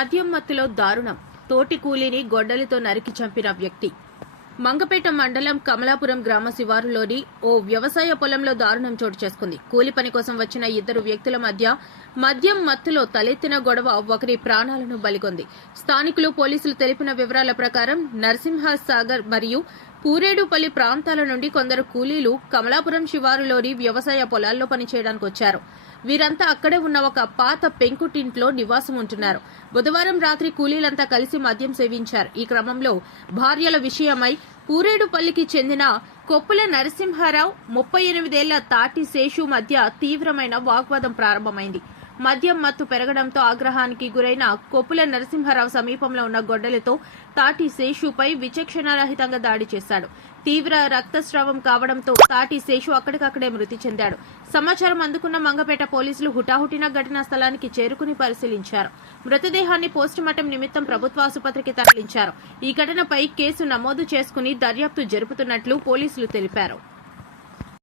మద్యం మత్తులో దారుణం. తోటి కూలీని గొడ్డలితో నరికి చంపిన వ్యక్తి. మంగపేట మండలం కమలాపురం గ్రామ శివారులోని ఓ వ్యవసాయ పొలంలో దారుణం చోటు చేసుకుంది. కూలి పని కోసం వచ్చిన ఇద్దరు వ్యక్తుల మధ్య మద్యం మత్తులో తలెత్తిన గొడవ ఒకరి ప్రాణాలను బలిగొంది. స్థానికులు పోలీసులు తెలిపిన వివరాల ప్రకారం నరసింహసాగర్ మరియు పూరేడుపల్లి ప్రాంతాల నుండి కొందరు కూలీలు కమలాపురం శివారులోని వ్యవసాయ పొలాల్లో పనిచేయడానికి వచ్చారు. వీరంతా అక్కడే ఉన్న ఒక పాత పెంకుటింట్లో నివాసం ఉంటున్నారు. బుధవారం రాత్రి కూలీలంతా కలిసి మద్యం సేవించారు. ఈ క్రమంలో భార్యల విషయమై పూరేడుపల్లికి చెందిన కొప్పుల నరసింహారావు 38 ఏళ్ల తాటి శేషు మధ్య తీవ్రమైన వాగ్వాదం ప్రారంభమైంది. మద్యం మత్తు పెరగడంతో ఆగ్రహానికి గురైన కొప్పుల నరసింహారావు సమీపంలో ఉన్న గొడ్డలితో తాటి శేషుపై విచక్షణారహితంగా దాడి చేశాడు. తీవ్ర రక్తస్రావం కావడంతో తాటి శేషు అక్కడికక్కడే మృతి చెందాడు. సమాచారం అందుకున్న మంగపేట పోలీసులు హుటాహుటిన ఘటనా స్థలానికి చేరుకుని పరిశీలించారు. మృతదేహాన్ని పోస్టుమార్టం నిమిత్తం ప్రభుత్వ ఆసుపత్రికి తరలించారు. ఈ ఘటనపై కేసు నమోదు చేసుకుని దర్యాప్తు జరుపుతున్నట్లు పోలీసులు తెలిపారు.